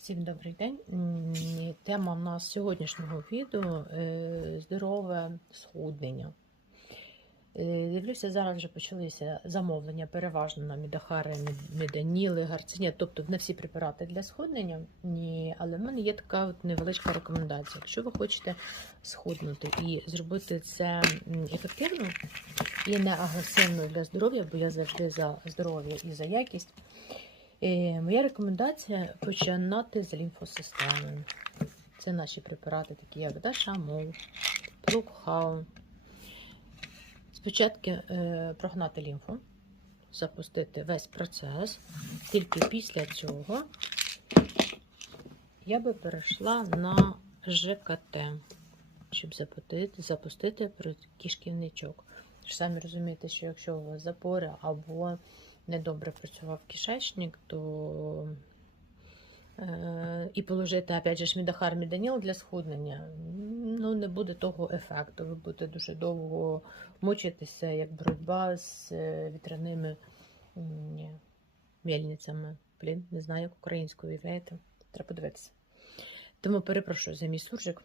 Всім добрий день. Тема в нас сьогоднішнього відео е, здорове схуднення. Е, Дивлюся, зараз вже почалися замовлення переважно на мідахари, меданіли, гарциня, тобто не всі препарати для схуднення. Ні, але в мене є така от невеличка рекомендація. Якщо ви хочете схуднути і зробити це ефективно і не агресивно для здоров'я, бо я завжди за здоров'я і за якість. Е, Моя рекомендація починати з лімфосистеми. Це наші препарати, такі як Дашамол, Плукхау. Спочатку е, прогнати лімфу, запустити весь процес. Тільки після цього я би перейшла на ЖКТ, щоб запустити, запустити кишківничок. Самі розумієте, що якщо у вас запори або недобре працював кишечник, то е, і положити опять же шмідахар міданіл для схуднення, ну не буде того ефекту. Ви будете дуже довго мучитися, як боротьба з е, вітряними м, ні, мельницями. Блін, не знаю, як українською уявляєте. Треба подивитися. Тому перепрошую за мій суржик.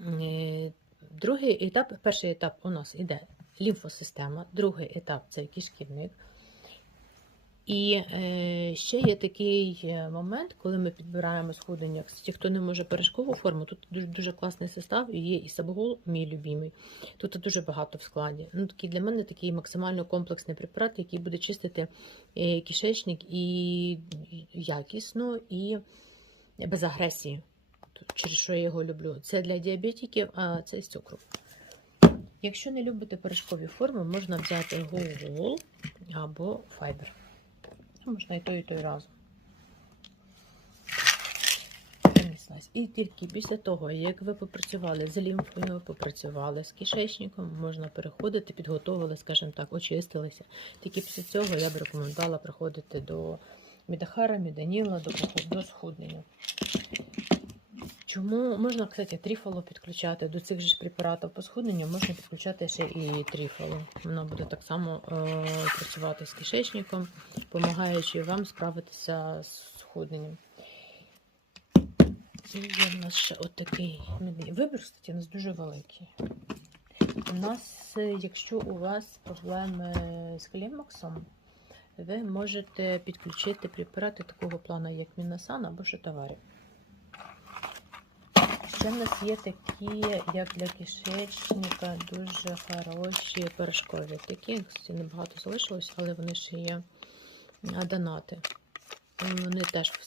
Е, Другий етап, перший етап у нас іде лімфосистема, другий етап це кишківник. І е, ще є такий е, момент, коли ми підбираємо схудення. Кстати, хто не може пиріжкову форму, тут дуже, дуже класний состав, і є і сабогол, мій любимий. Тут дуже багато в складі. Ну, такий для мене такий максимально комплексний препарат, який буде чистити е, кишечник і якісно, і без агресії. Через що я його люблю. Це для діабетиків, а це з цукру. Якщо не любите пиріжкові форми, можна взяти гол або файбер. Можна і той, і той разом. І тільки після того, як ви попрацювали з лімфою, попрацювали з кишечником, можна переходити, підготовили, скажімо так, очистилися. Тільки після цього я б рекомендувала приходити до Мідахара, Міданіла, до, до схуднення. Чому можна, кстати, тріфоло підключати до цих же препаратів по схудненню, можна підключати ще і тріфоло. Воно буде так само е, працювати з кишечником, допомагаючи вам справитися з схудненням. І є в нас ще отакий вибір, кстати, у нас дуже великий. У нас, е, якщо у вас проблеми з клімаксом, ви можете підключити препарати такого плану, як Мінасан або Шотаварі. Ще в нас є такі, як для кишечника, дуже хороші пирожкові. Такі, небагато залишилось, але вони ще є донати. Вони теж в.